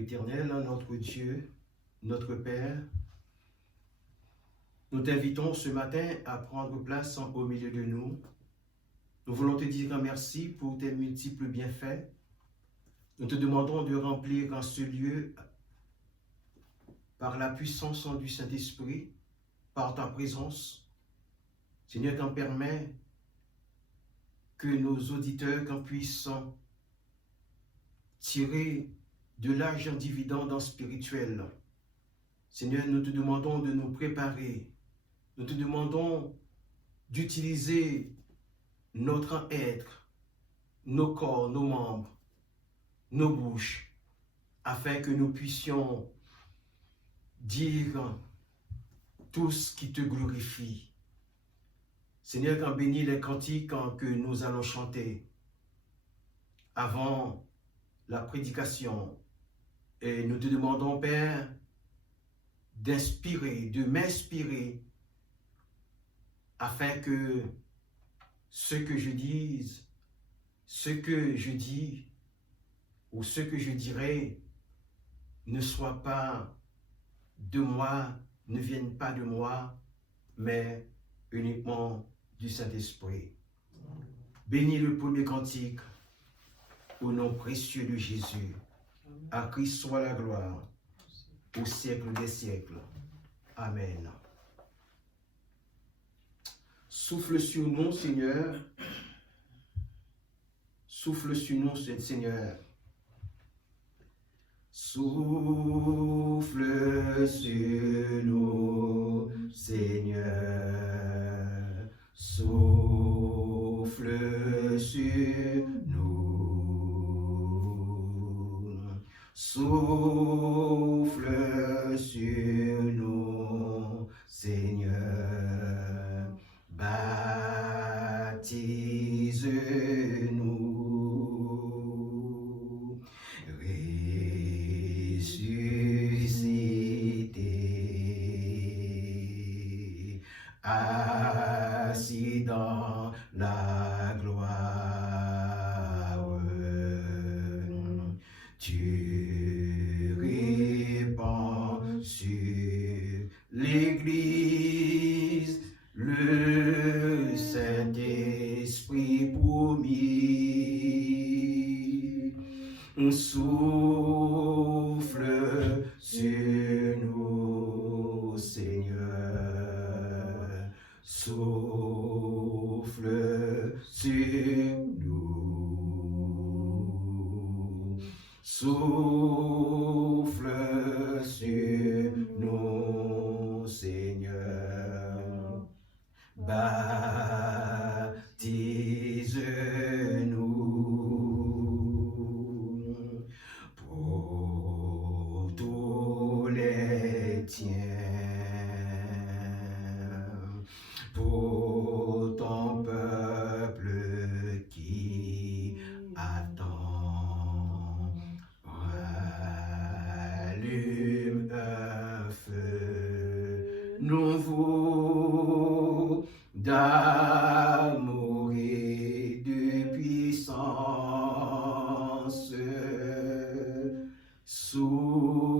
Éternel, notre Dieu, notre Père, nous t'invitons ce matin à prendre place au milieu de nous. Nous voulons te dire merci pour tes multiples bienfaits. Nous te demandons de remplir en ce lieu par la puissance du Saint-Esprit, par ta présence. Seigneur, t'en permets que nos auditeurs puissent tirer de l'argent dividende spirituel. Seigneur, nous te demandons de nous préparer. Nous te demandons d'utiliser notre être, nos corps, nos membres, nos bouches, afin que nous puissions dire tout ce qui te glorifie. Seigneur, quand bénis les cantiques que nous allons chanter avant la prédication. Et nous te demandons, Père, d'inspirer, de m'inspirer, afin que ce que je dise, ce que je dis, ou ce que je dirai, ne soit pas de moi, ne vienne pas de moi, mais uniquement du Saint-Esprit. Bénis le premier cantique, au nom précieux de Jésus. À Christ soit la gloire, au siècle des siècles. Amen. Souffle sur nous, Seigneur. Souffle sur nous, Seigneur. Souffle sur nous, Seigneur. Souffle sur nous. Souffle sur nous, Seigneur. Baptise-nous. Ressuscité. Assis dans la gloire. Tu répands sur l'Église le Saint-Esprit promis. Souffle sur nous, Seigneur. Souffle sur nous. Souffle sur nous, Seigneur. Baptise-nous pour tous les tiens, pour ton peuple qui attend. Allume un feu nouveau d'amour et de puissance. Souffle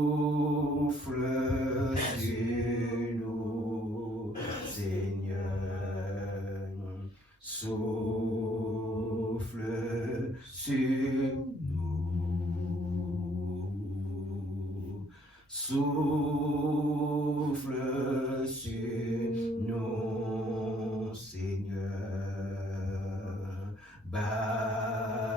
sur nous, Seigneur. Souffle sur nous. Souffle sur nous, Seigneur. Baptise-nous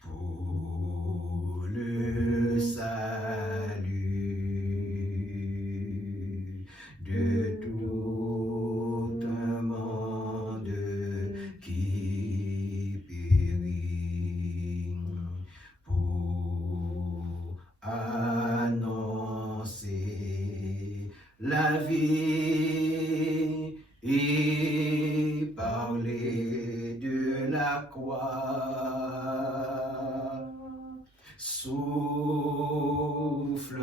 pour le salut de tout un monde qui périt, pour annoncer la vie et parler de la croix. Souffle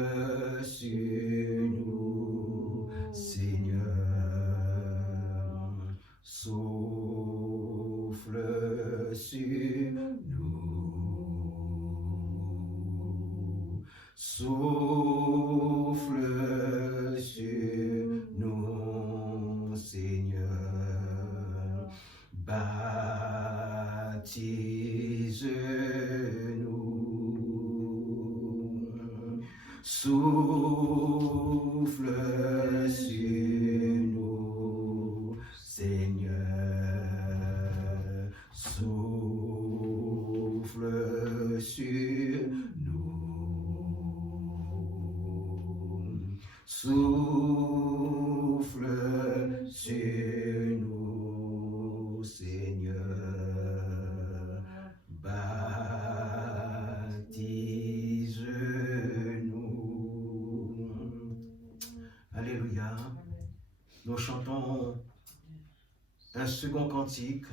sur nous, Seigneur. Souffle Souffle sur nous, Seigneur, baptise-nous. Souffle sur nous, Seigneur, souffle sur nous, souffle sur nous, Seigneur, baptise-nous. Alléluia. Nous chantons un second cantique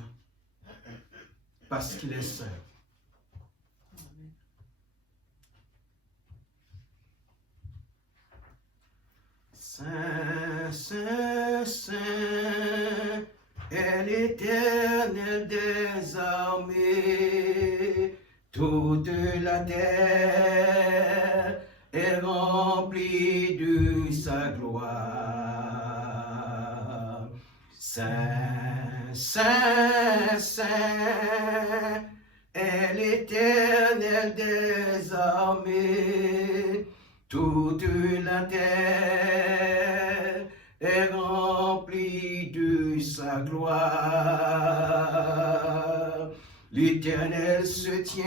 parce qu'il est saint. Saint, Saint, Saint est l'Éternel des armées. Toute la terre est remplie de sa gloire. Saint, Saint, Saint est l'Éternel des armées. Toute la terre est remplie de sa gloire. L'Éternel se tient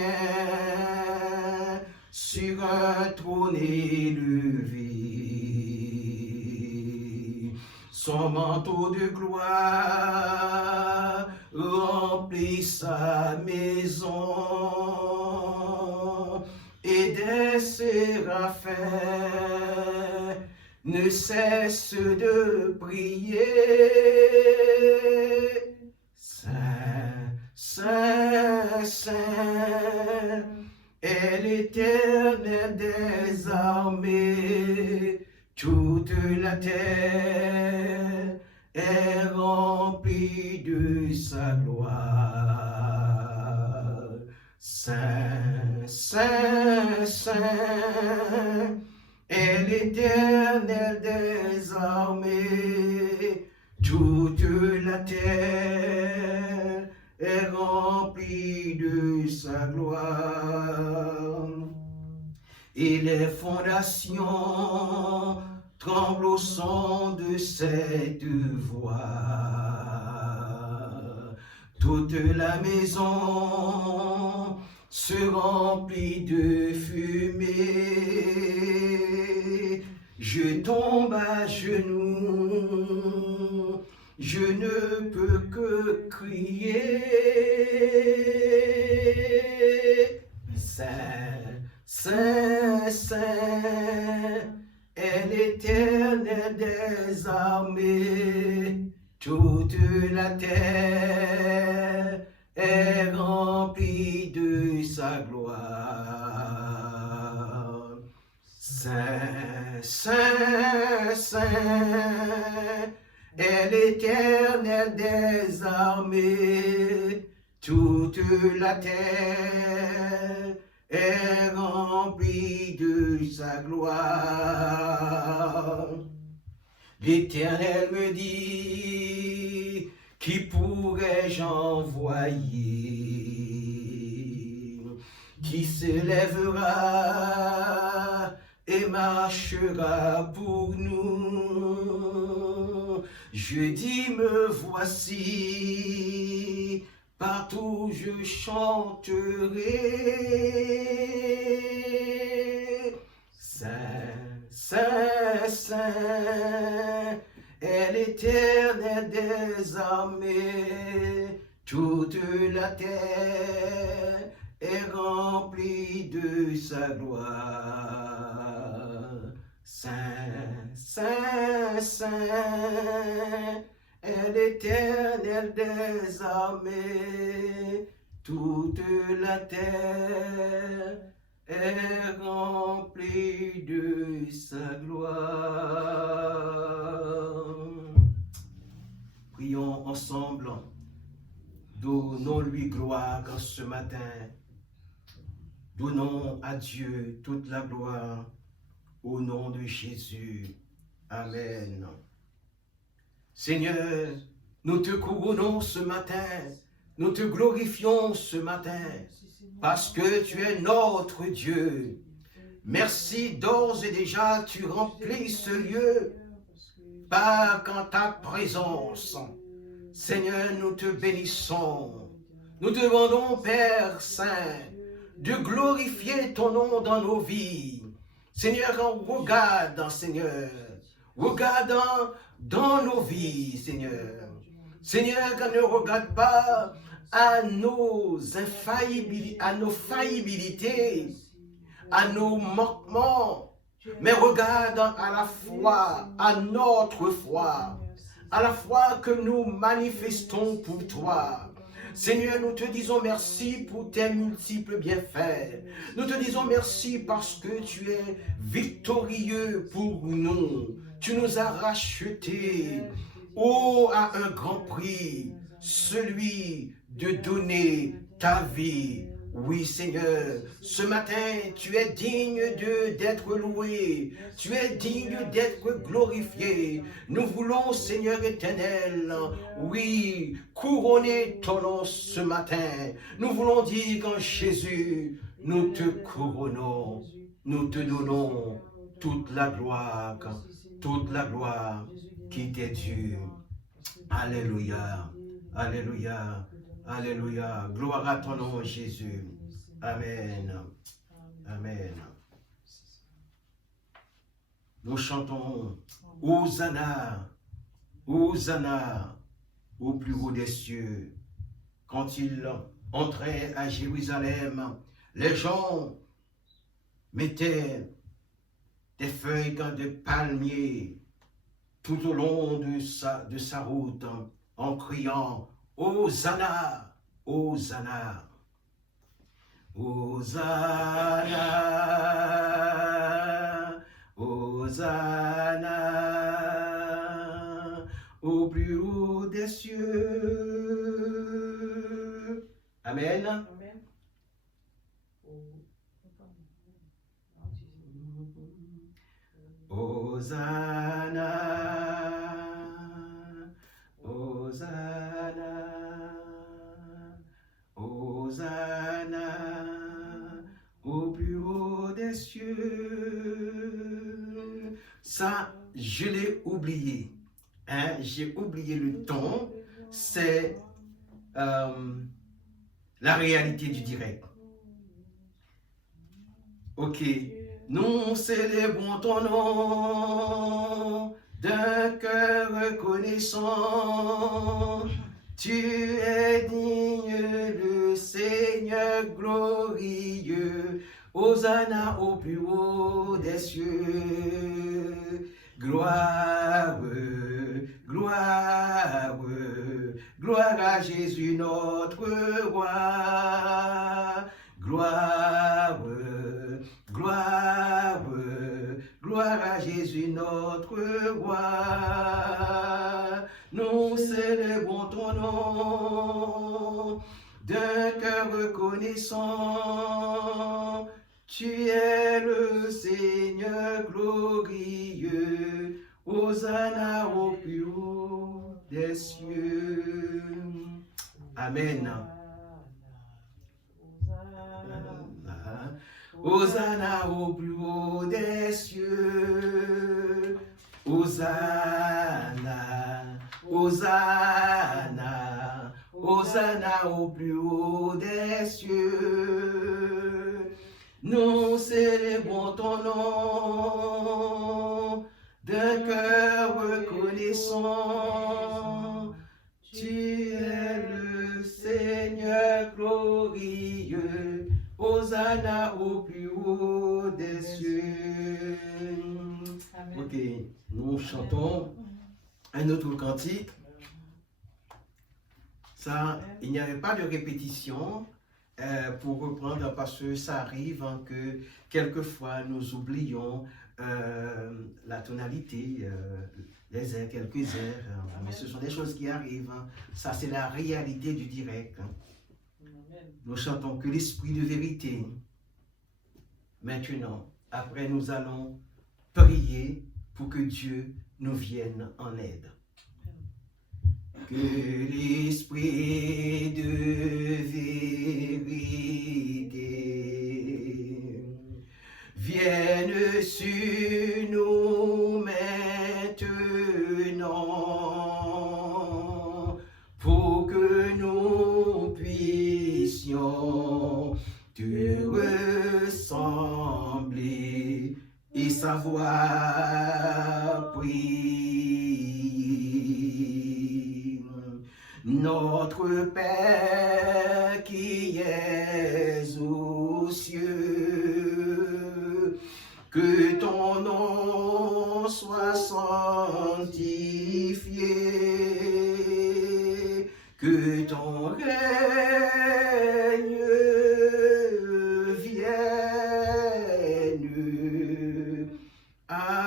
sur un trône élevé. Son manteau de gloire remplit sa maison. Et des séraphins ne cessent de prier. Saint, Saint, Saint est l'Éternel des armées. Toute la terre est remplie de sa gloire. Saint, Saint, Saint est l'Éternel des armées. Toute la terre est remplie de sa gloire. Et les fondations tremblent au son de cette voix. Toute la maison se remplit de fumée. Je tombe à genoux, je ne peux que crier. Saint, Saint, Saint est l'Éternel des armées. Toute la terre est remplie de sa gloire. Saint, Saint, Saint est l'Éternel des armées. Toute la terre est remplie de sa gloire. L'Éternel me dit, qui pourrais-je envoyer? Qui s'élèvera et marchera pour nous? Je dis, me voici, partout je chanterai. Saint, Saint, Saint est l'Éternel des armées. Toute la terre est remplie de sa gloire. Saint, Saint, Saint est l'Éternel des armées. Toute la terre est remplie de sa gloire. Prions ensemble, donnons-lui gloire ce matin. Donnons à Dieu toute la gloire au nom de Jésus. Amen. Seigneur, nous te couronnons ce matin, nous te glorifions ce matin, parce que tu es notre Dieu. Merci d'ores et déjà, tu remplis ce lieu par ta présence. Seigneur, nous te bénissons. Nous te demandons, Père Saint, de glorifier ton nom dans nos vies. Seigneur, regarde, Seigneur, regarde dans nos vies, Seigneur. Seigneur, ne regarde pas à nos infaillibilités, à nos manquements, mais regarde à la foi, à notre foi, à la foi que nous manifestons pour toi. Seigneur, nous te disons merci pour tes multiples bienfaits. Nous te disons merci parce que tu es victorieux pour nous. Tu nous as rachetés, à un grand prix, celui de donner ta vie. Oui, Seigneur, ce matin, tu es digne d'être loué, tu es digne d'être glorifié. Nous voulons, Seigneur éternel, oui, couronner ton nom ce matin. Nous voulons dire qu'en Jésus, nous te couronnons, nous te donnons toute la gloire qui t'est due. Alléluia, alléluia. Alléluia. Gloire à ton nom, Jésus. Amen. Amen. Nous chantons Hosanna, Hosanna au plus haut des cieux. Quand il entrait à Jérusalem, les gens mettaient des feuilles de palmier tout au long de sa route en criant Hosanna, Hosanna, Hosanna, Hosanna, au plus haut des cieux. Amen. Amen. Hosanna, Hosanna, Hosanna, au plus haut des cieux. Ça, je l'ai oublié. Hein? J'ai oublié le ton. C'est la réalité du direct. Ok. Nous célébrons ton nom d'un cœur reconnaissant. Tu es digne, le Seigneur glorieux. Hosanna au plus haut des cieux. Gloire, gloire, gloire à Jésus notre roi. Gloire, gloire, gloire à Jésus notre roi. Nous célébrons ton nom d'un cœur reconnaissant. Tu es le Seigneur glorieux. Hosanna au plus haut des cieux. Amen. Hosanna au plus haut des cieux. Hosanna, Hosanna, Hosanna au plus haut des cieux. Nous célébrons ton nom d'un cœur reconnaissant. Tu es le Seigneur glorieux. Hosanna au plus haut des cieux. Amen. Ok, nous chantons un autre cantique. Ça, il n'y avait pas de répétition pour reprendre parce que ça arrive que quelquefois nous oublions la tonalité, les airs, quelques airs. Mais ce sont des choses qui arrivent. Ça, c'est la réalité du direct. Nous chantons que l'esprit de vérité Maintenant, après, nous allons prier pour que Dieu nous vienne en aide. Que l'esprit de vérité vienne sur nous maintenant, pour que nous puissions te ressembler et savoir prier. Notre Père qui es aux cieux, que ton nom soit sanctifié, que ton règne vienne. Amen.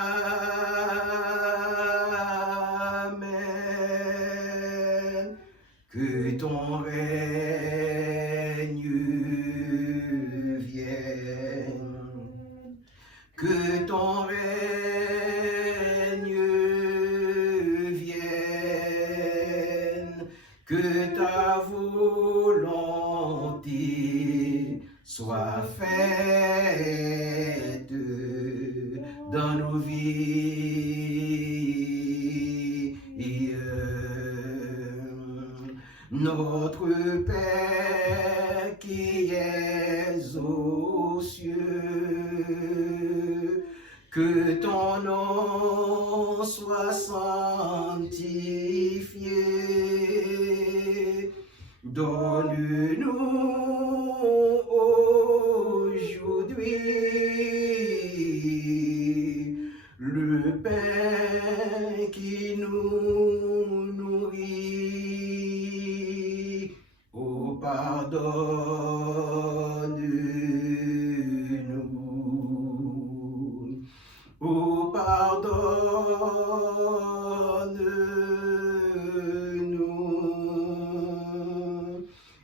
Que ton règne vienne. Que ton règne vienne. Que ta volonté soit faite dans nos vies. Notre Père qui es aux cieux, que ton nom soit sanctifié. Donne-nous aujourd'hui le pain qui nous nourrit. Oh, pardonne-nous. Oh, pardonne-nous.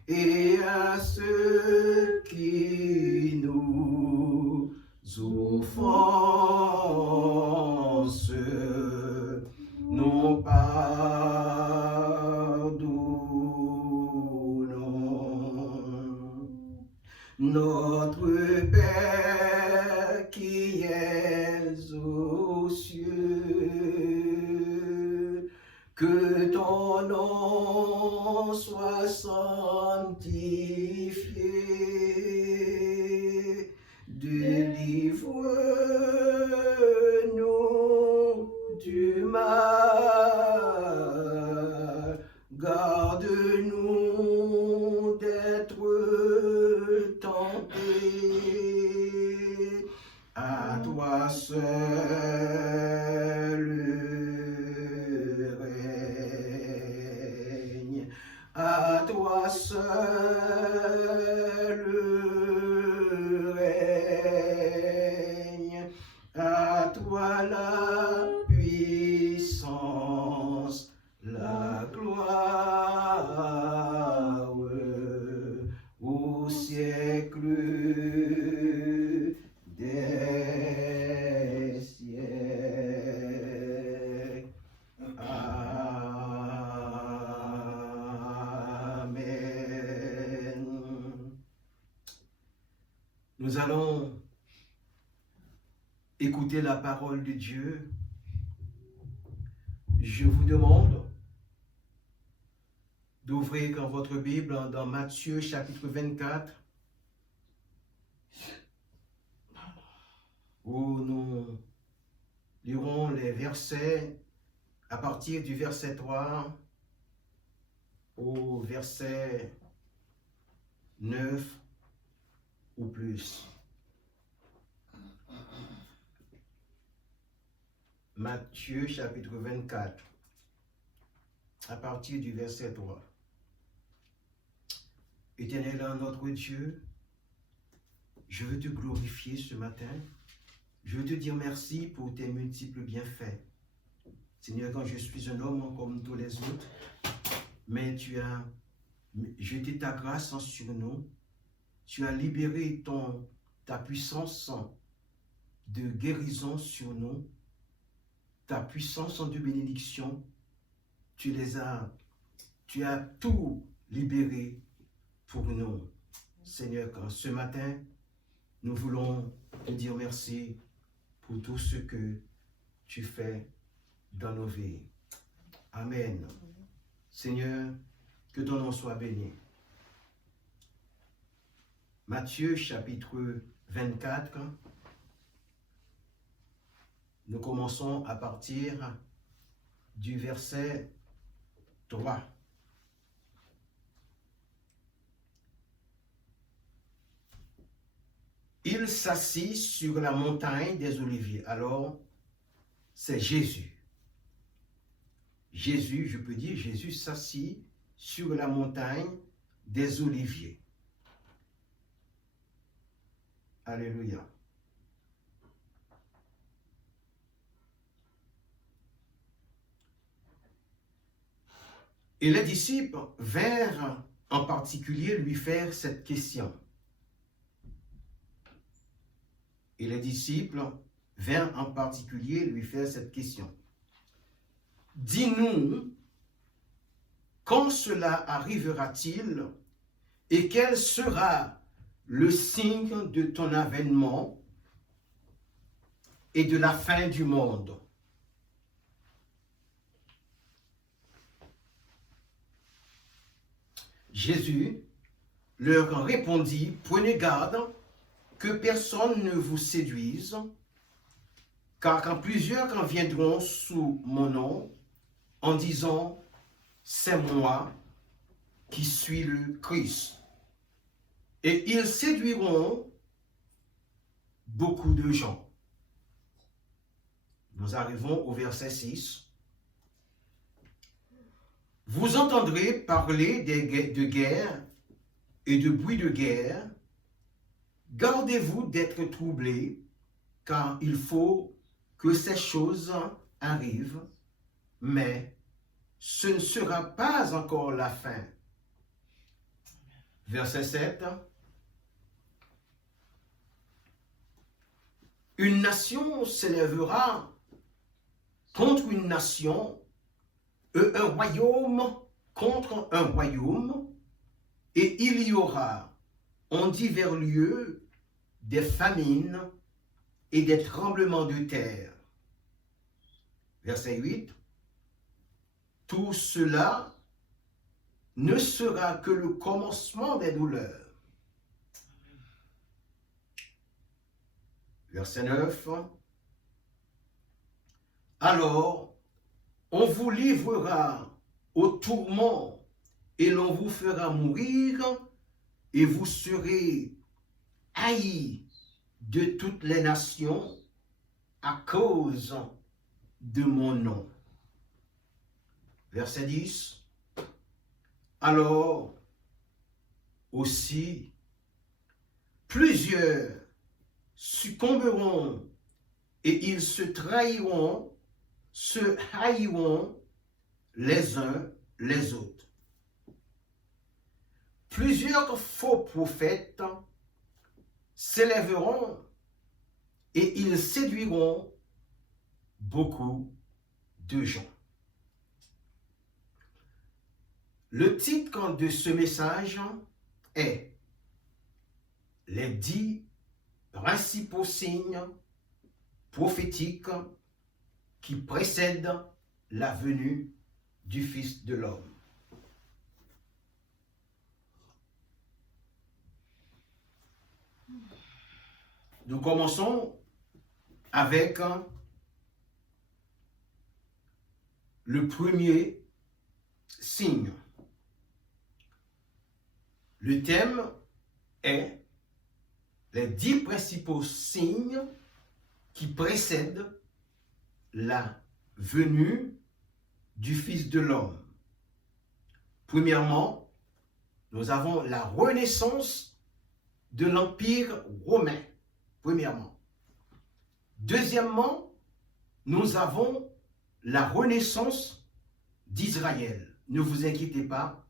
Et à ceux qui nous offensent, nous pardonnons. Notre Père qui es aux cieux, que ton nom soit sanctifié. Délivre-nous du mal. Garde-nous d'être tentés. À toi seul règne. À toi seul règne. À toi la puissance, la gloire au siècle des siècles. Amen. Nous allons écouter la parole de Dieu. Je vous demande d'ouvrir dans votre Bible dans Matthieu chapitre 24, où nous lirons les versets à partir du verset 3 au verset 9 ou plus. Matthieu chapitre 24, à partir du verset 3. Éternel notre Dieu, je veux te glorifier ce matin. Je veux te dire merci pour tes multiples bienfaits. Seigneur, quand je suis un homme comme tous les autres, mais tu as jeté ta grâce sur nous. Tu as libéré ton ta puissance de guérison sur nous, ta puissance de bénédiction. Tu as tout libéré pour nous. Seigneur, quand ce matin, nous voulons te dire merci pour tout ce que tu fais dans nos vies. Amen. Seigneur, que ton nom soit béni. Matthieu chapitre 24, nous commençons à partir du verset 3. Il s'assit sur la montagne des Oliviers. Alors, c'est Jésus. Jésus, je peux dire, Jésus s'assit sur la montagne des Oliviers. Alléluia. Et les disciples vinrent en particulier lui faire cette question. Et les disciples vinrent en particulier lui faire cette question. Dis-nous, quand cela arrivera-t-il et quel sera le signe de ton avènement et de la fin du monde? Jésus leur répondit, prenez garde que personne ne vous séduise, car quand plusieurs viendront sous mon nom, en disant, c'est moi qui suis le Christ. Et ils séduiront beaucoup de gens. Nous arrivons au verset 6. Vous entendrez parler de guerre et de bruit de guerre. Gardez-vous d'être troublés, car il faut que ces choses arrivent, mais ce ne sera pas encore la fin. Verset 7. Une nation s'élèvera contre une nation, et un royaume contre un royaume, et il y aura en divers lieux des famines et des tremblements de terre. Verset 8. Tout cela ne sera que le commencement des douleurs. Verset 9. Alors, on vous livrera au tourment et l'on vous fera mourir et vous serez haïs de toutes les nations à cause de mon nom. Verset 10. Alors aussi, plusieurs succomberont et ils se trahiront, se haïront les uns les autres. Plusieurs faux prophètes s'élèveront et ils séduiront beaucoup de gens. Le titre de ce message est « Les 10 principaux signes prophétiques qui précèdent la venue du Fils de l'homme ». Nous commençons avec le premier signe. Le thème est les 10 principaux signes qui précèdent la venue du Fils de l'homme. Premièrement, nous avons la renaissance de l'Empire romain. Premièrement. Deuxièmement, nous avons la renaissance d'Israël. Ne vous inquiétez pas,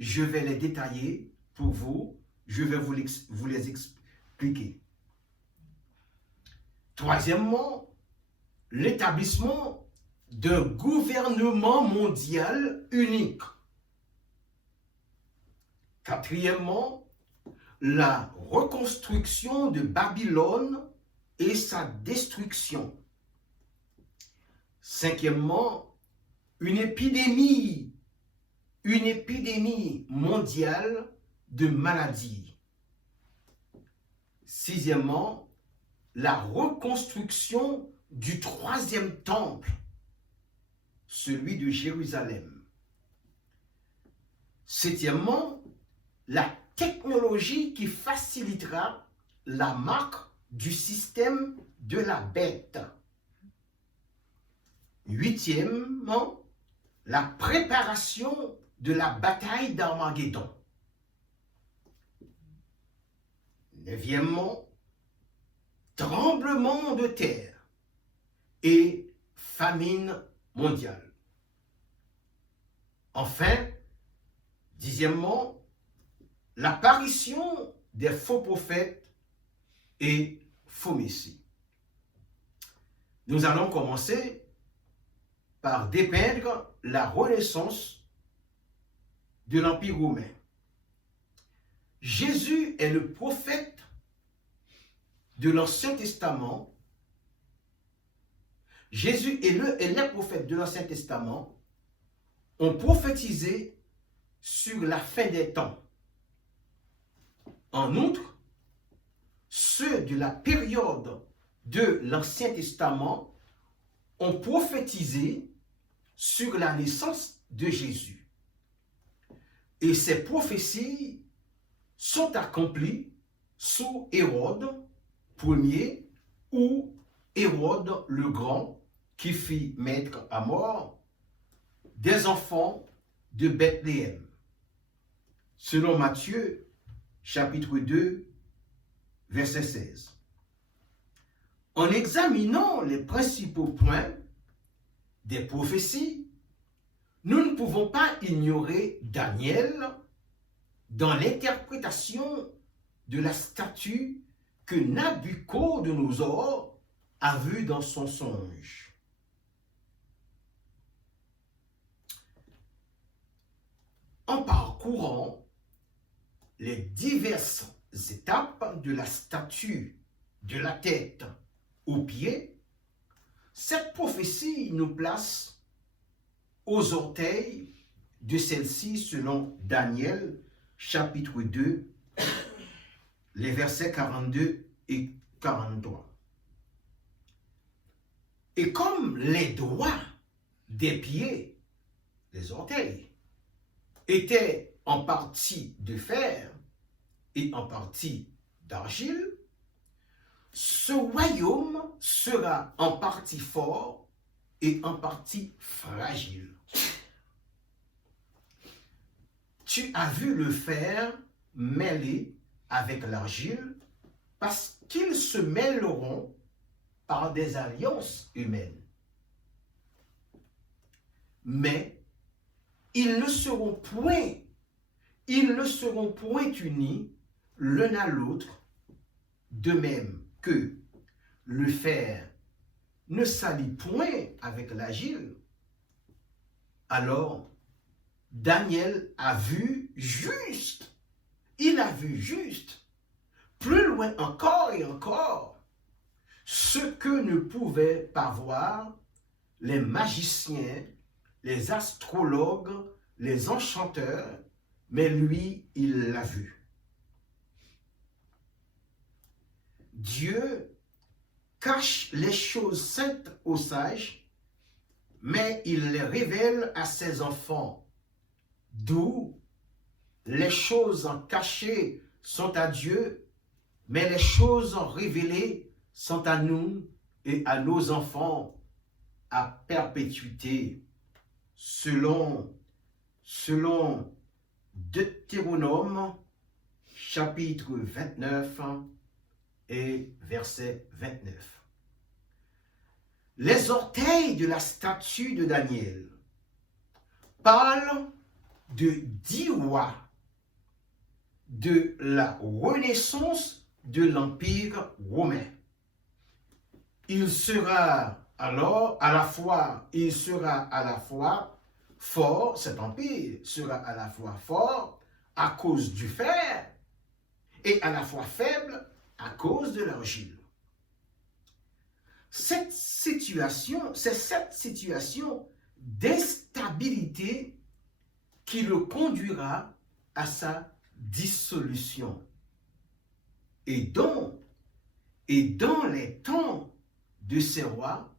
je vais les détailler pour vous, je vais vous les expliquer. Troisièmement, l'établissement d'un gouvernement mondial unique. Quatrièmement, la reconstruction de Babylone et sa destruction. Cinquièmement, une épidémie mondiale de maladies. Sixièmement, la reconstruction du troisième temple, celui de Jérusalem. Septièmement, la technologie qui facilitera la marque du système de la bête. Huitièmement, la préparation de la bataille d'Armageddon. Neuvièmement, tremblement de terre et famine mondiale. Enfin, dixièmement, l'apparition des faux prophètes et faux messies. Nous allons commencer par dépeindre la renaissance de l'Empire romain. Jésus est le prophète de l'Ancien Testament. Jésus et les prophètes de l'Ancien Testament ont prophétisé sur la fin des temps. En outre, ceux de la période de l'Ancien Testament ont prophétisé sur la naissance de Jésus. Et ces prophéties sont accomplies sous Hérode Ier ou Hérode le Grand, qui fit mettre à mort des enfants de Bethléem. Selon Matthieu, chapitre 2, verset 16. En examinant les principaux points des prophéties, nous ne pouvons pas ignorer Daniel dans l'interprétation de la statue que Nabuchodonosor a vue dans son songe. En parcourant les diverses étapes de la statue, de la tête aux pieds, cette prophétie nous place aux orteils de celle-ci selon Daniel, chapitre 2, les versets 42 et 43. Et comme les doigts des pieds, les orteils, étaient en partie de fer et en partie d'argile, ce royaume sera en partie fort et en partie fragile. Tu as vu le fer mêlé avec l'argile parce qu'ils se mêleront par des alliances humaines. Mais ils ne seront point unis l'un à l'autre, de même que le fer ne s'allie point avec l'argile. Alors, Daniel a vu juste, il a vu juste, plus loin encore et encore, ce que ne pouvaient pas voir les magiciens, les astrologues, les enchanteurs, mais lui, il l'a vu. Dieu cache les choses saintes aux sages, mais il les révèle à ses enfants. D'où les choses en cachées sont à Dieu, mais les choses en révélées sont à nous et à nos enfants à perpétuité, selon Deutéronome, chapitre 29 et verset 29. Les orteils de la statue de Daniel parlent de 10 rois de la renaissance de l'Empire romain. il sera alors à la fois, il sera à la fois fort, cet empire sera à la fois fort à cause du fer et à la fois faible à cause de l'argile. C'est cette situation d'instabilité qui le conduira à sa dissolution. Et dans les temps de ces rois,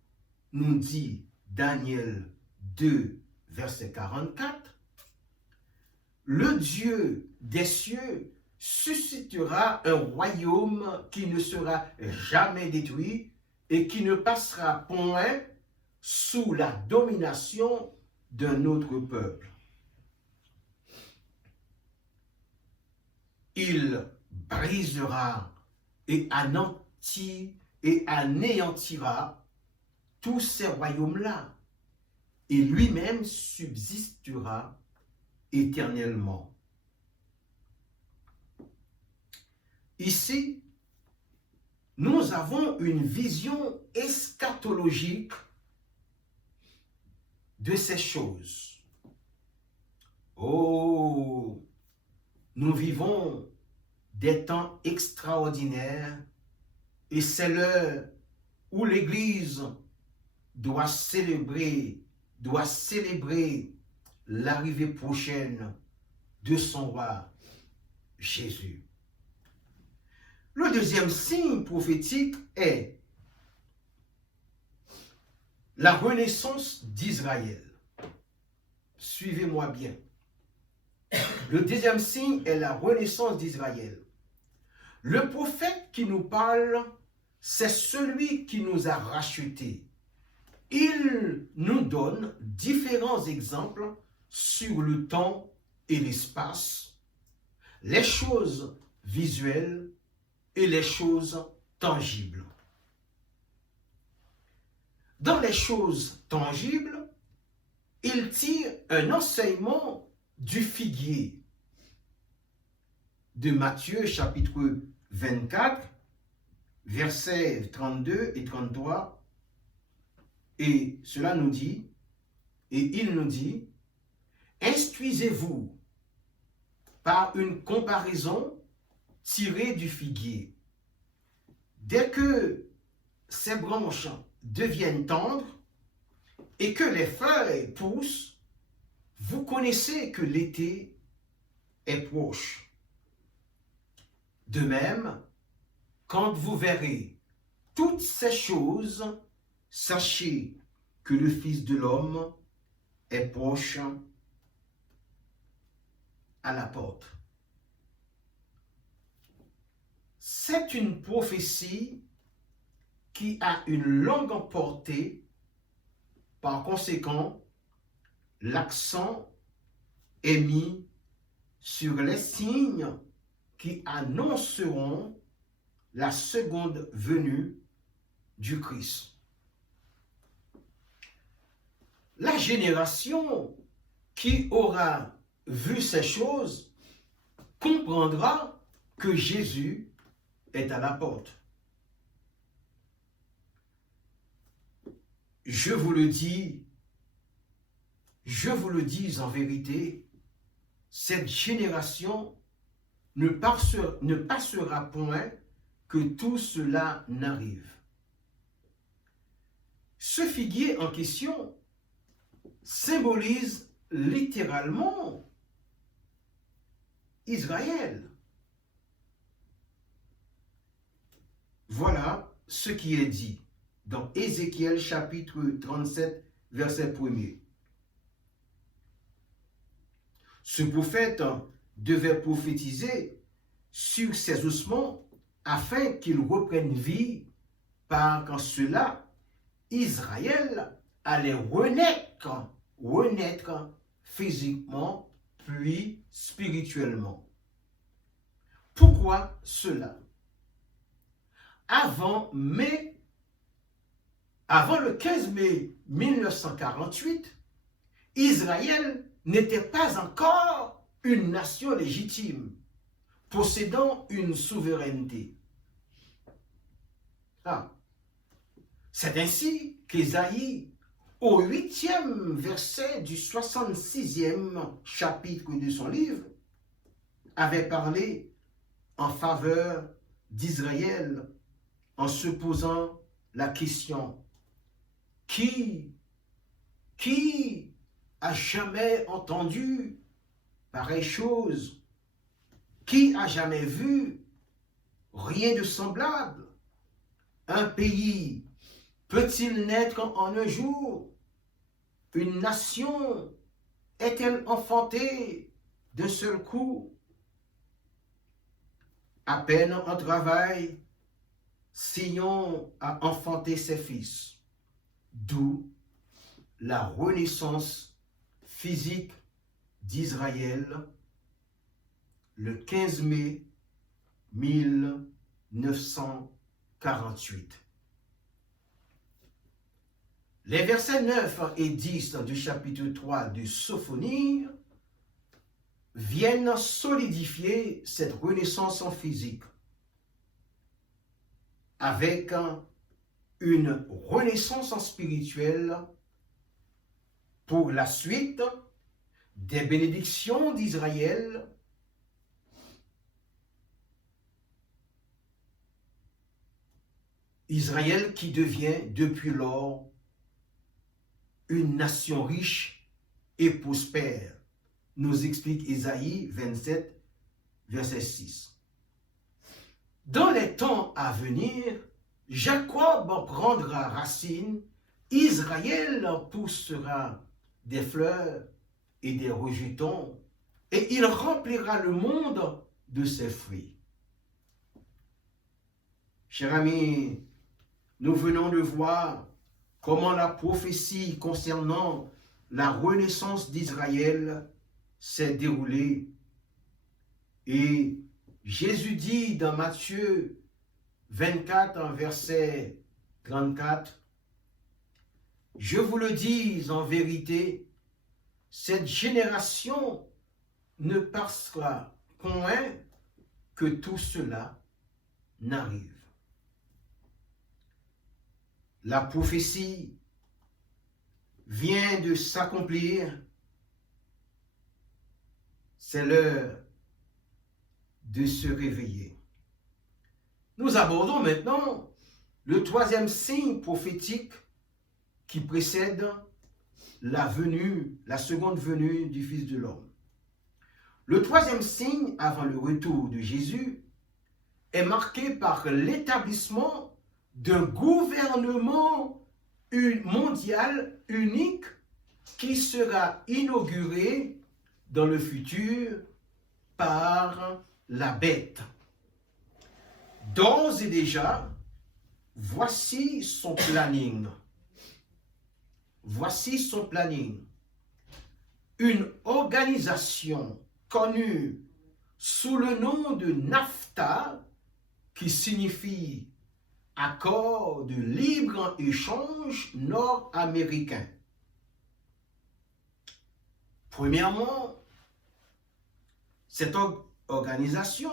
nous dit Daniel 2, verset 44, le Dieu des cieux suscitera un royaume qui ne sera jamais détruit et qui ne passera point sous la domination d'un autre peuple. Il brisera et anéantira tous ces royaumes-là, et lui-même subsistera éternellement. Ici, nous avons une vision eschatologique de ces choses. Oh, nous vivons des temps extraordinaires et c'est l'heure où l'Église doit célébrer l'arrivée prochaine de son roi Jésus. Le deuxième signe prophétique est la renaissance d'Israël. Suivez-moi bien. Le deuxième signe est la renaissance d'Israël. Le prophète qui nous parle, c'est celui qui nous a rachetés. Il nous donne différents exemples sur le temps et l'espace, les choses visuelles et les choses tangibles. Dans les choses tangibles, il tire un enseignement du figuier de Matthieu chapitre 24, versets 32 et 33. Et cela nous dit, et il nous dit, instruisez-vous par une comparaison tirée du figuier. Dès que ses branches deviennent tendres et que les feuilles poussent, vous connaissez que l'été est proche. De même, quand vous verrez toutes ces choses, sachez que le Fils de l'homme est proche à la porte. C'est une prophétie qui a une longue portée. Par conséquent, l'accent est mis sur les signes qui annonceront la seconde venue du Christ. La génération qui aura vu ces choses comprendra que Jésus est à la porte. Je vous le dis en vérité, cette génération ne passera point que tout cela n'arrive. Ce figuier en question symbolise littéralement Israël. Voilà ce qui est dit dans Ézéchiel chapitre 37, verset 1er. Ce prophète devait prophétiser sur ses ossements afin qu'ils reprennent vie, par qu'en cela, Israël allait renaître physiquement puis spirituellement. Pourquoi cela? Avant le 15 mai 1948, Israël n'était pas encore une nation légitime, possédant une souveraineté. C'est ainsi qu'Ésaïe, au 8e verset du 66e chapitre de son livre, avait parlé en faveur d'Israël en se posant la question: qui a jamais entendu pareille chose? Qui a jamais vu rien de semblable? Un pays peut-il naître en un jour? Une nation est-elle enfantée d'un seul coup? À peine en travail, Sion a enfanté ses fils, d'où la renaissance physique d'Israël le 15 mai 1948. Les versets 9 et 10 du chapitre 3 de Sophonie viennent solidifier cette renaissance en physique avec une renaissance en spirituelle pour la suite des bénédictions d'Israël Israël qui devient depuis lors une nation riche et prospère, nous explique Ésaïe 27, verset 6. Dans les temps à venir, Jacob prendra racine, Israël poussera des fleurs et des rejetons, et il remplira le monde de ses fruits. Chers amis, nous venons de voir comment la prophétie concernant la renaissance d'Israël s'est déroulée. Et Jésus dit dans Matthieu 24, verset 34, « Je vous le dis en vérité, cette génération ne passera point que tout cela n'arrive. » La prophétie vient de s'accomplir. C'est l'heure de se réveiller. Nous abordons maintenant le troisième signe prophétique qui précède la seconde venue du Fils de l'homme. Le troisième signe avant le retour de Jésus est marqué par l'établissement d'un gouvernement mondial unique qui sera inauguré dans le futur par la bête. D'ores et déjà, voici son planning. Voici son planning. Une organisation connue sous le nom de NAFTA, qui signifie accord de libre-échange nord-américain. Premièrement, cette organisation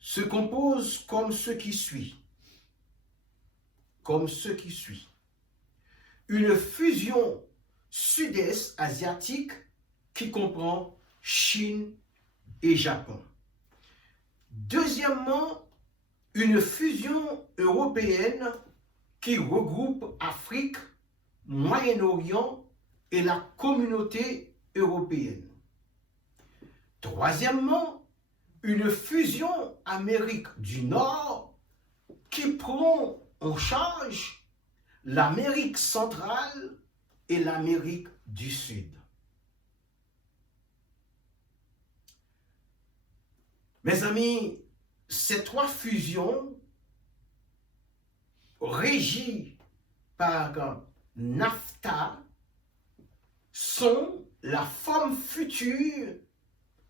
se compose comme ce qui suit. Une fusion sud-est asiatique qui comprend Chine et Japon. Deuxièmement, une fusion européenne qui regroupe Afrique, Moyen-Orient et la communauté européenne. Troisièmement, une fusion Amérique du Nord qui prend en charge l'Amérique centrale et l'Amérique du Sud. Mes amis, ces trois fusions régies par NAFTA sont la forme future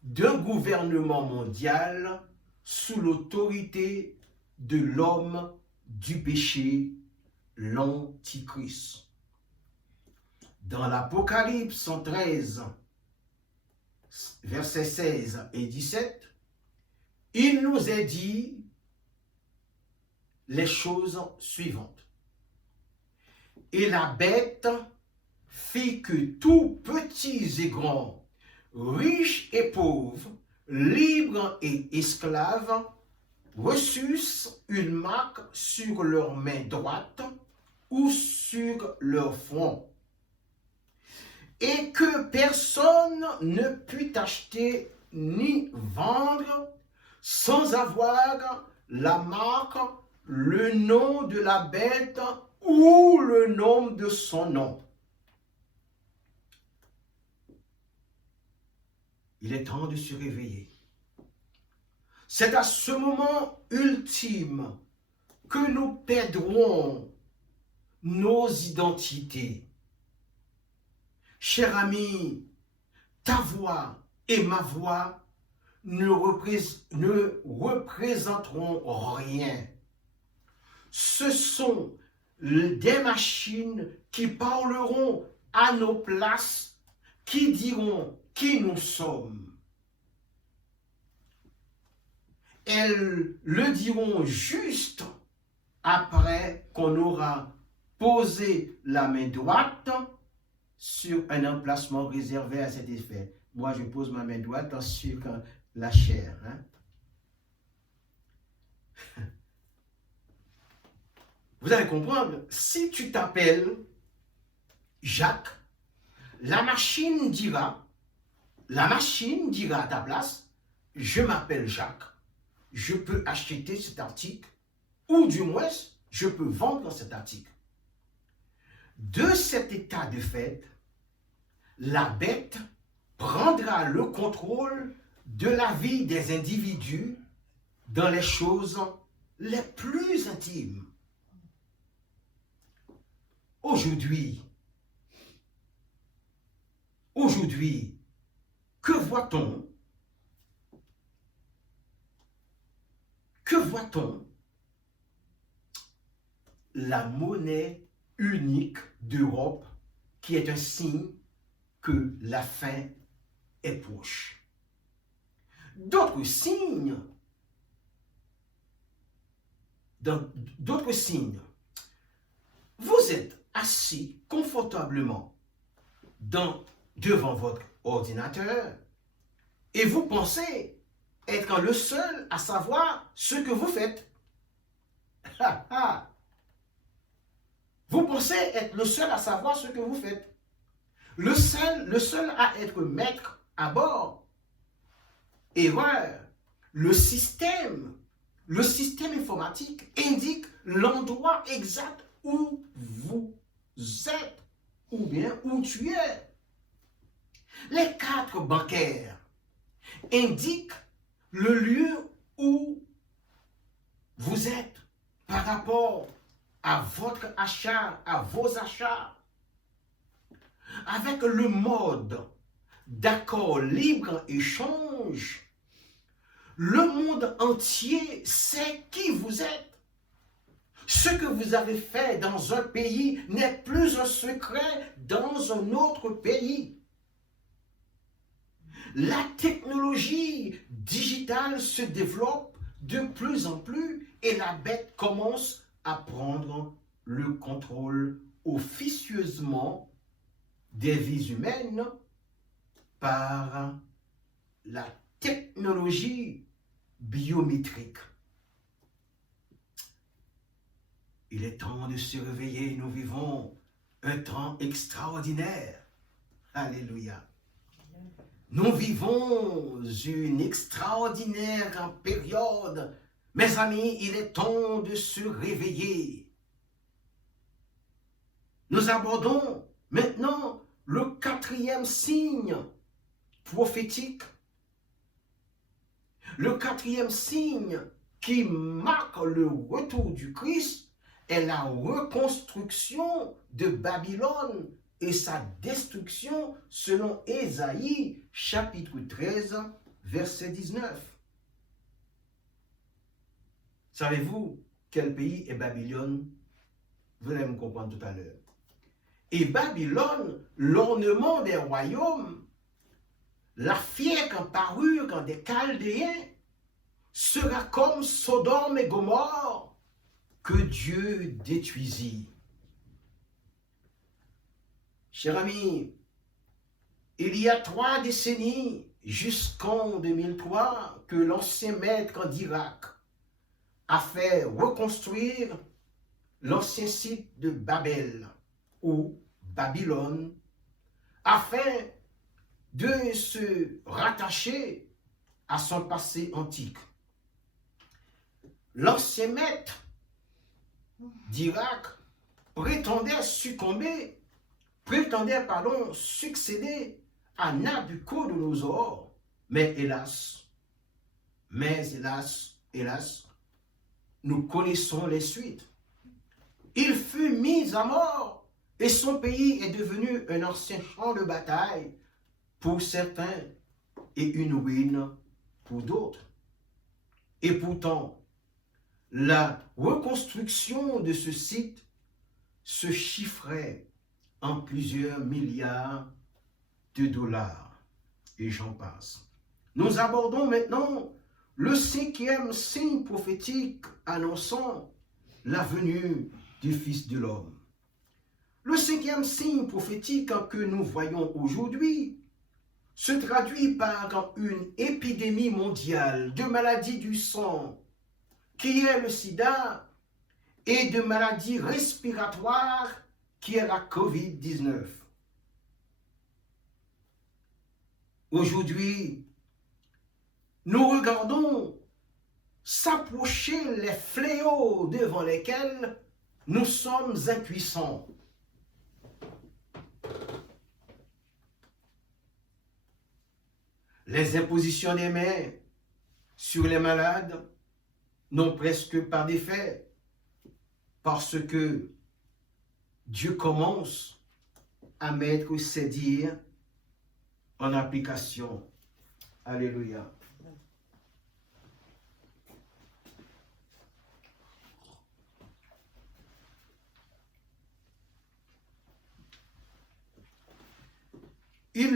d'un gouvernement mondial sous l'autorité de l'homme du péché, l'Antichrist. Dans l'Apocalypse 113, versets 16 et 17, il nous est dit les choses suivantes. et la bête fit que tous petits et grands, riches et pauvres, libres et esclaves, reçussent une marque sur leur main droite ou sur leur front, et que personne ne put acheter ni vendre sans avoir la marque, le nom de la bête ou le nom de son nom. Il est temps de se réveiller. C'est à ce moment ultime que nous perdrons nos identités. Cher ami, ta voix et ma voix ne représenteront rien. Ce sont des machines qui parleront à nos places, qui diront qui nous sommes. Elles le diront juste après qu'on aura posé la main droite sur un emplacement réservé à cet effet. Moi, je pose ma main droite sur la chair. Vous allez comprendre, si tu t'appelles Jacques, la machine dira à ta place, je m'appelle Jacques, je peux acheter cet article, ou du moins, je peux vendre cet article. De cet état de fait, la bête prendra le contrôle de la vie des individus dans les choses les plus intimes. Aujourd'hui, que voit-on? Que voit-on? La monnaie unique d'Europe qui est un signe que la fin est proche. D'autres signes, vous êtes assis confortablement devant votre ordinateur et vous pensez être le seul à savoir ce que vous faites. Vous pensez être le seul à savoir ce que vous faites. Le seul à être maître à bord. Erreur. Le système informatique indique l'endroit exact où vous êtes ou bien où tu es. Les cartes bancaires indiquent le lieu où vous êtes par rapport à votre achat, à vos achats. Avec le mode d'accord libre-échange, le monde entier sait qui vous êtes. Ce que vous avez fait dans un pays n'est plus un secret dans un autre pays. La technologie digitale se développe de plus en plus et la bête commence à prendre le contrôle officieusement des vies humaines par la technologie biométrique. Il est temps de se réveiller, nous vivons un temps extraordinaire. Alléluia. Nous vivons une extraordinaire période. Mes amis, il est temps de se réveiller. Nous abordons maintenant le 4e signe prophétique. Le 4e signe qui marque le retour du Christ est la reconstruction de Babylone et sa destruction selon Ésaïe chapitre 13 verset 19. Savez-vous quel pays est Babylone? Vous allez me comprendre tout à l'heure. Et Babylone, l'ornement des royaumes, la fière parure des Chaldéens, sera comme Sodome et Gomorrhe que Dieu détruisit. cher ami, il y a 3 décennies, jusqu'en 2003, que l'ancien maître d'Irak a fait reconstruire l'ancien site de Babel ou Babylone afin de se rattacher à son passé antique. L'ancien maître d'Irak prétendait succéder à Nabuchodonosor, mais hélas, nous connaissons les suites. Il fut mis à mort et son pays est devenu un ancien champ de bataille pour certains et une ruine pour d'autres. Et pourtant, la reconstruction de ce site se chiffrait en plusieurs milliards de dollars. Et j'en passe. Nous abordons maintenant le 5e signe prophétique annonçant la venue du Fils de l'homme. Le 5e signe prophétique que nous voyons aujourd'hui se traduit par une épidémie mondiale de maladies du sang, qui est le sida, et de maladies respiratoires, qui est la COVID-19. Aujourd'hui, nous regardons s'approcher les fléaux devant lesquels nous sommes impuissants. Les impositions des mains sur les malades n'ont presque pas d'effet parce que Dieu commence à mettre ses dires en application. Alléluia. Dieu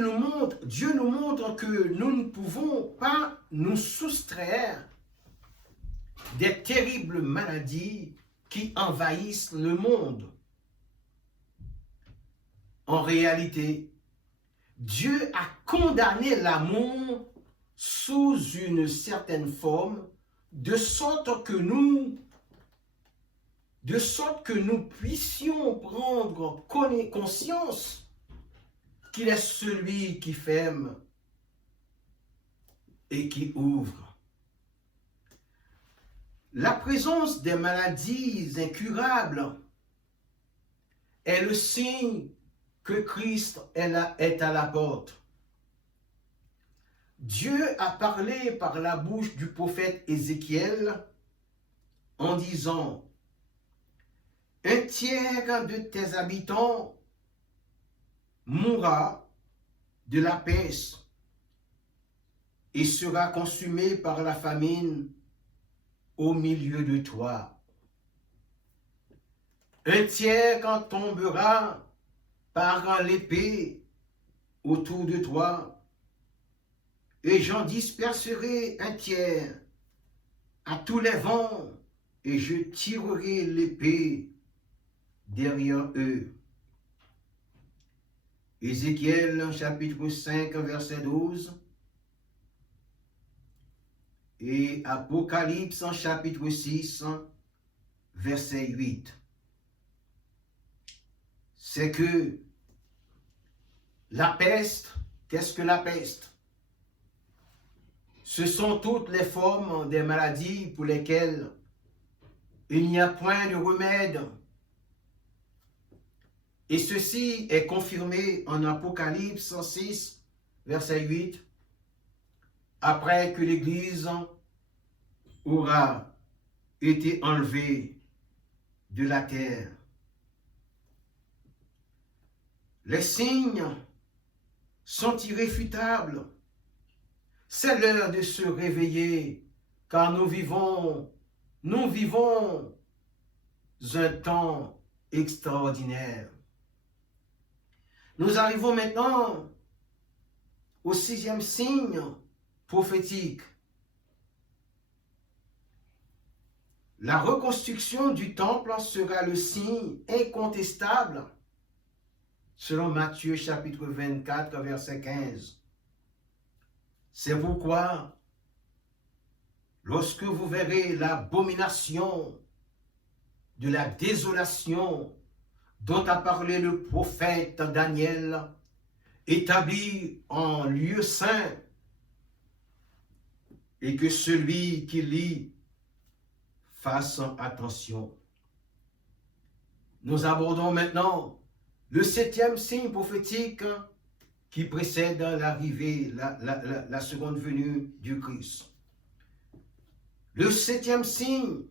nous montre que nous ne pouvons pas nous soustraire des terribles maladies qui envahissent le monde. En réalité, Dieu a condamné l'amour sous une certaine forme, de sorte que nous puissions prendre conscience qu'il est celui qui ferme et qui ouvre. La présence des maladies incurables est le signe que Christ est à la porte. Dieu a parlé par la bouche du prophète Ézéchiel en disant « 1/3 de tes habitants mourra de la peste et sera consumé par la famine au milieu de toi. 1/3 tombera par l'épée autour de toi, et j'en disperserai 1/3 à tous les vents, et je tirerai l'épée derrière eux. » Ézéchiel chapitre 5 verset 12 et Apocalypse chapitre 6 verset 8. C'est que la peste, qu'est-ce que la peste? Ce sont toutes les formes des maladies pour lesquelles il n'y a point de remède. Et ceci est confirmé en Apocalypse 6, verset 8, après que l'Église aura été enlevée de la terre. Les signes sont irréfutables. C'est l'heure de se réveiller, car nous vivons un temps extraordinaire. Nous arrivons maintenant au 6e signe prophétique. La reconstruction du temple sera le signe incontestable selon Matthieu chapitre 24, verset 15. C'est pourquoi, lorsque vous verrez l'abomination de la désolation dont a parlé le prophète Daniel, établi en lieu saint, et que celui qui lit fasse attention. Nous abordons maintenant le 7e signe prophétique qui précède l'arrivée, la seconde venue du Christ. Le 7e signe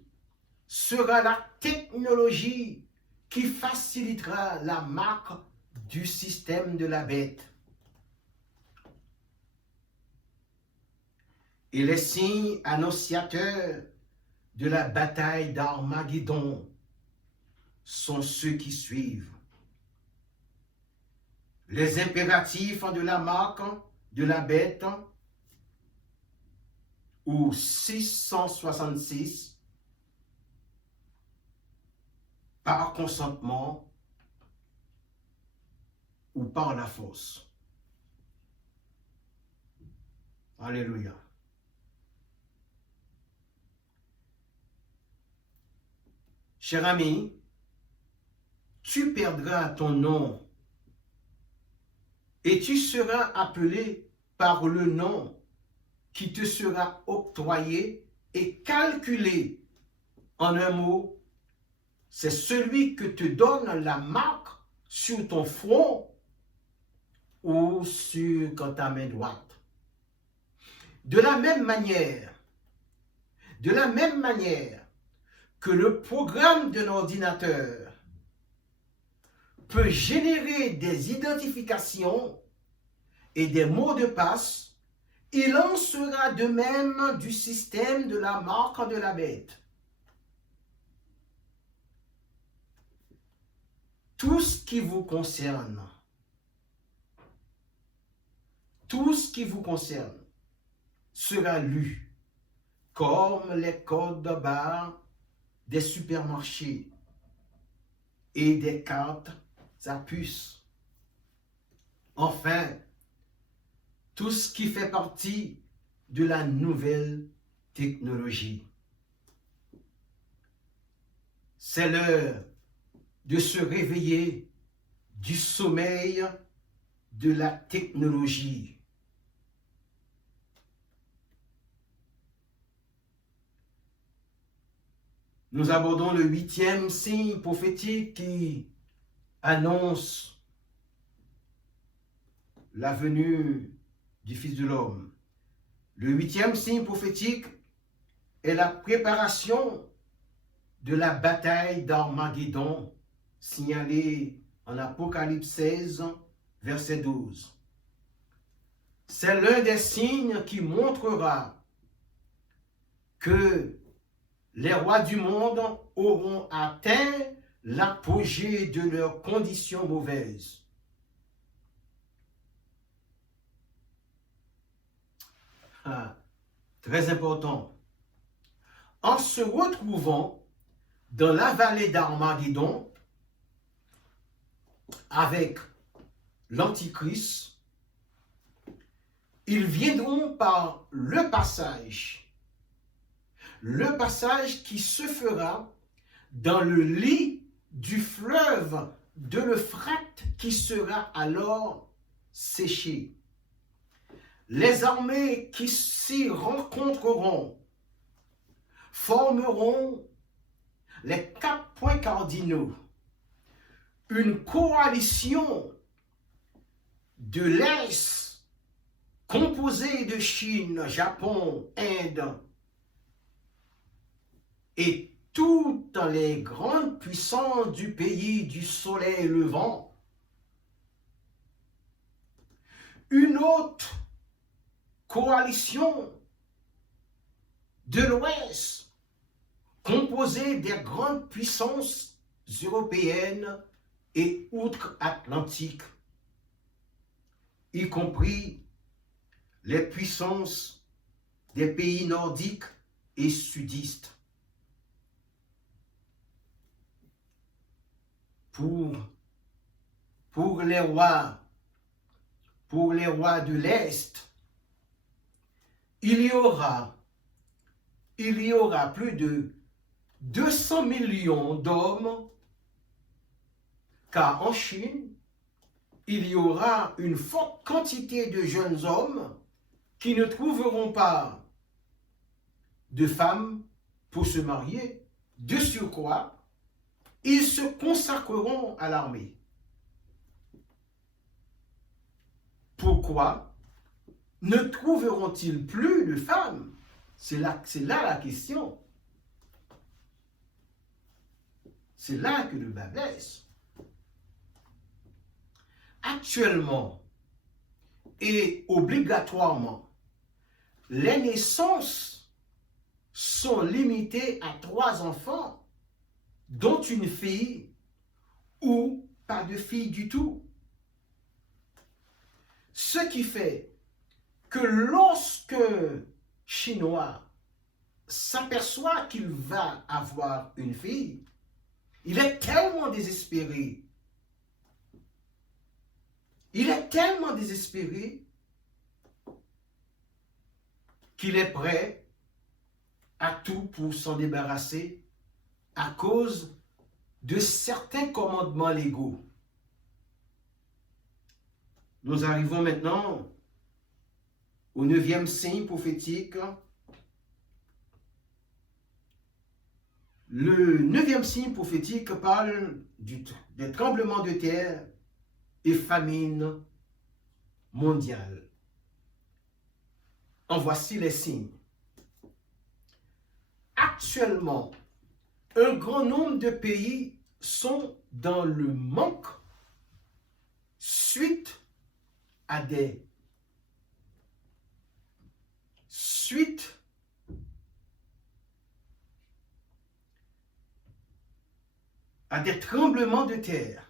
sera la technologie qui facilitera la marque du système de la bête. Et les signes annonciateurs de la bataille d'Armageddon sont ceux qui suivent. Les impératifs de la marque de la bête, ou 666, par consentement ou par la force. Alléluia. Cher ami, tu perdras ton nom et tu seras appelé par le nom qui te sera octroyé et calculé. En un mot, c'est celui que te donne la marque sur ton front ou sur ta main droite. De la même manière que le programme d'un ordinateur peut générer des identifications et des mots de passe, il en sera de même du système de la marque de la bête. Tout ce qui vous concerne sera lu, comme les codes barres des supermarchés et des cartes à puce. Enfin, tout ce qui fait partie de la nouvelle technologie. C'est l'heure de se réveiller du sommeil de la technologie. Nous abordons le 8e signe prophétique qui annonce la venue du Fils de l'homme. Le 8e signe prophétique est la préparation de la bataille d'Armageddon, signalée en Apocalypse 16, verset 12. C'est l'un des signes qui montrera que les rois du monde auront atteint l'apogée de leurs conditions mauvaises. Très important. En se retrouvant dans la vallée d'Armageddon avec l'Antichrist, ils viendront par le passage qui se fera dans le lit du fleuve de l'Euphrate qui sera alors séché. Les armées qui s'y rencontreront formeront les 4 points cardinaux, une coalition de l'Est composée de Chine, Japon, Inde et toutes les grandes puissances du pays du soleil levant. Une autre coalition de l'Ouest composée des grandes puissances européennes et outre-Atlantique, y compris les puissances des pays nordiques et sudistes, pour pour les rois de l'Est, il y aura plus de 200 millions d'hommes, car en Chine, il y aura une forte quantité de jeunes hommes qui ne trouveront pas de femmes pour se marier. De surcroît, ils se consacreront à l'armée. Pourquoi ne trouveront-ils plus de femmes? C'est là la question. C'est là que le bas blesse. Actuellement et obligatoirement, les naissances sont limitées à 3 enfants, dont une fille ou pas de fille du tout. Ce qui fait que lorsque Chinois s'aperçoit qu'il va avoir une fille, il est tellement désespéré. Il est tellement désespéré qu'il est prêt à tout pour s'en débarrasser à cause de certains commandements légaux. Nous arrivons maintenant au 9e signe prophétique. Le 9e signe prophétique parle des tremblements de terre et famine mondiale. En voici les signes. Actuellement, un grand nombre de pays sont dans le manque suite à des tremblements de terre.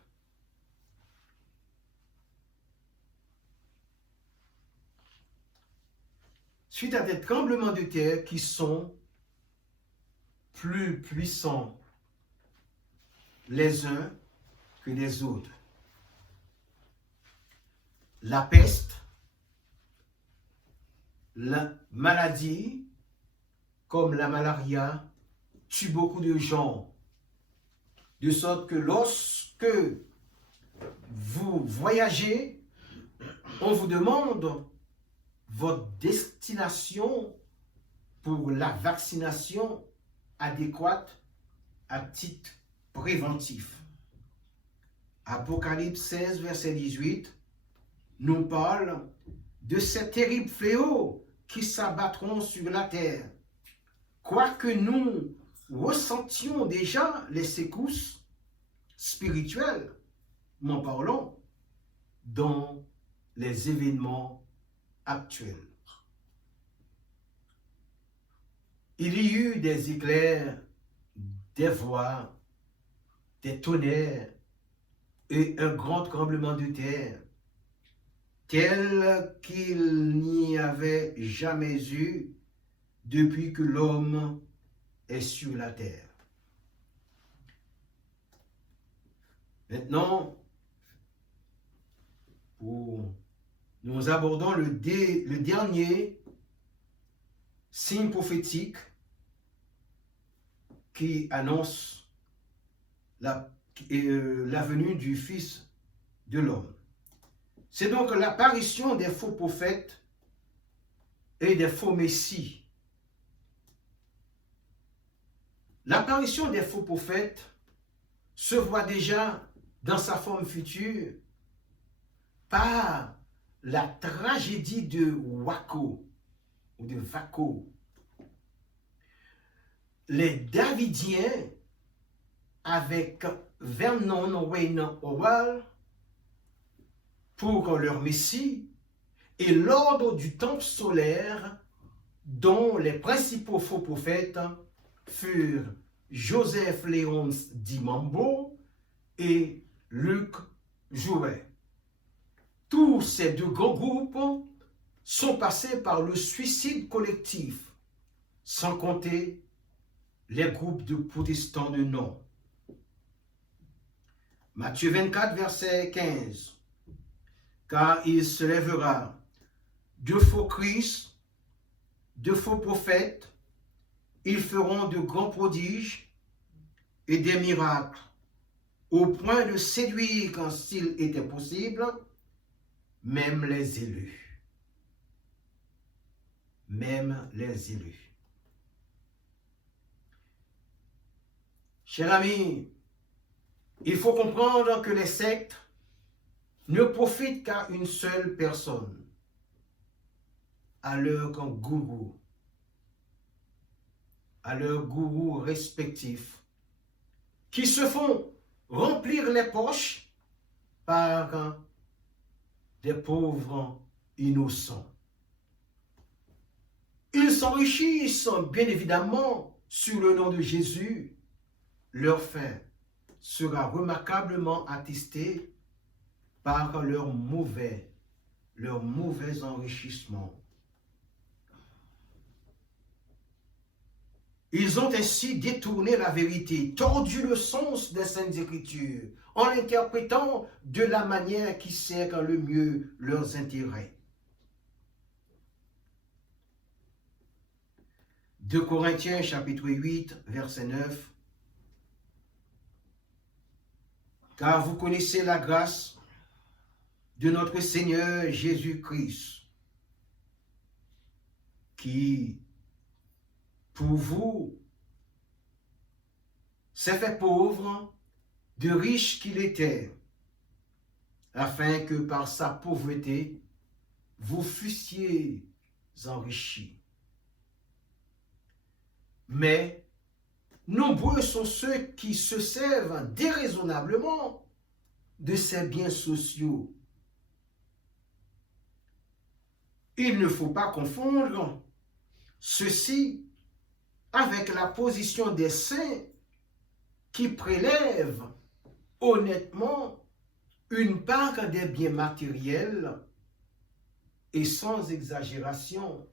Suite à des tremblements de terre qui sont plus puissants les uns que les autres. La peste, la maladie, comme la malaria, tue beaucoup de gens. De sorte que lorsque vous voyagez, on vous demande votre destination pour la vaccination adéquate à titre préventif. Apocalypse 16, verset 18, nous parle de ces terribles fléaux qui s'abattront sur la terre. Quoique nous ressentions déjà les secousses spirituelles, m'en parlons, dans les événements actuels. Il y eut des éclairs, des voix, des tonnerres et un grand tremblement de terre, tel qu'il n'y avait jamais eu depuis que l'homme est sur la terre. Maintenant, nous abordons le dernier signe prophétique qui annonce la venue du Fils de l'homme. C'est donc l'apparition des faux prophètes et des faux messies. L'apparition des faux prophètes se voit déjà dans sa forme future par la tragédie de Waco ou de Vaco. Les Davidiens, avec Vernon Wayne Howell pour leur Messie, et l'ordre du temple solaire, dont les principaux faux prophètes furent Joseph Léonce Dimambo et Luc Jouet. Tous ces 2 grands groupes sont passés par le suicide collectif, sans compter les groupes de protestants de nom. Matthieu 24, verset 15. Car il se lèvera de faux Christ, de faux prophètes, ils feront de grands prodiges et des miracles, au point de séduire, quand s'il était possible, même les élus. Même les élus. Chers amis, il faut comprendre que les sectes ne profitent qu'à une seule personne, à leur gourou respectif, qui se font remplir les poches par des pauvres innocents. Ils s'enrichissent bien évidemment sur le nom de Jésus. Leur fin sera remarquablement attestée par leur mauvais enrichissement. Ils ont ainsi détourné la vérité, tordu le sens des Saintes Écritures, en l'interprétant de la manière qui sert le mieux leurs intérêts. 2 Corinthiens chapitre 8, verset 9. Car vous connaissez la grâce de notre Seigneur Jésus-Christ, qui, pour vous, s'est fait pauvre, de riche qu'il était, afin que par sa pauvreté, vous fussiez enrichis. Mais nombreux sont ceux qui se servent déraisonnablement de ces biens sociaux. Il ne faut pas confondre ceci avec la position des saints qui prélèvent honnêtement une part des biens matériels et sans exagération,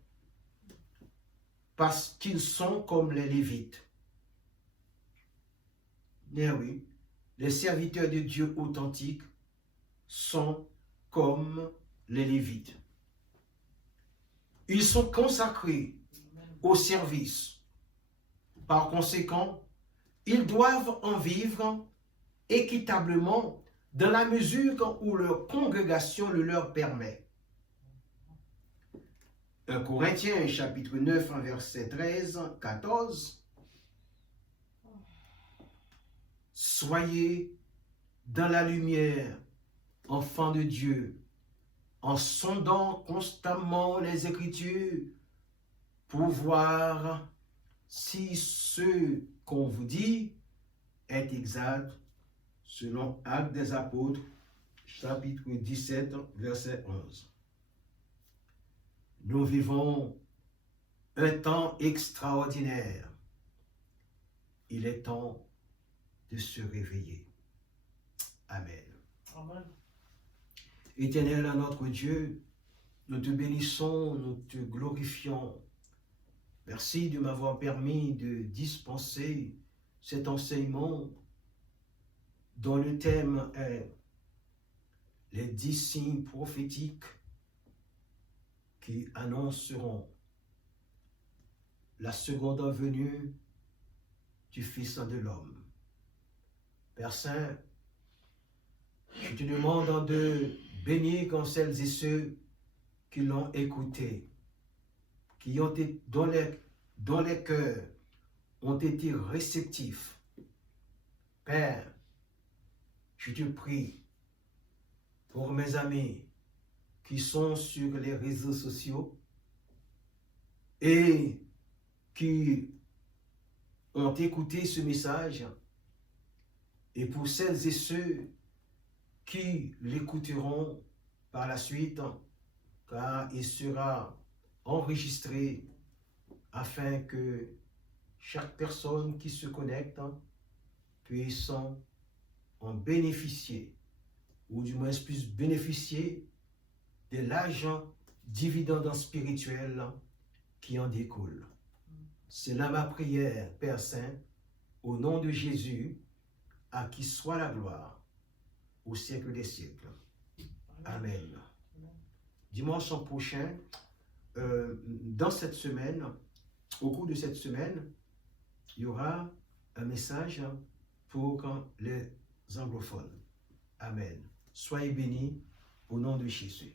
parce qu'ils sont comme les Lévites. Mais oui, les serviteurs de Dieu authentiques sont comme les Lévites. Ils sont consacrés au service. Par conséquent, ils doivent en vivre équitablement dans la mesure où leur congrégation le leur permet. 1 Corinthiens chapitre 9, verset 13, 14. Soyez dans la lumière, enfants de Dieu, en sondant constamment les Écritures pour voir si ce qu'on vous dit est exact, selon Actes des Apôtres, chapitre 17, verset 11. Nous vivons un temps extraordinaire. Il est temps de se réveiller. Amen. Amen. Éternel, notre Dieu, nous te bénissons, nous te glorifions. Merci de m'avoir permis de dispenser cet enseignement dont le thème est les 10 signes prophétiques qui annonceront la seconde venue du Fils de l'homme. Père Saint, je te demande de bénir comme celles et ceux qui l'ont écouté, qui ont été, dont les cœurs ont été réceptifs. Père, je te prie pour mes amis qui sont sur les réseaux sociaux et qui ont écouté ce message, et pour celles et ceux qui l'écouteront par la suite, car il sera enregistré afin que chaque personne qui se connecte puisse en bénéficier, ou du moins puisse bénéficier de l'argent dividende spirituel qui en découle. C'est là ma prière, Père Saint, au nom de Jésus, à qui soit la gloire au siècle des siècles. Amen. Dimanche prochain, dans cette semaine, au cours de cette semaine, il y aura un message pour les anglophones. Amen. Soyez bénis au nom de Jésus.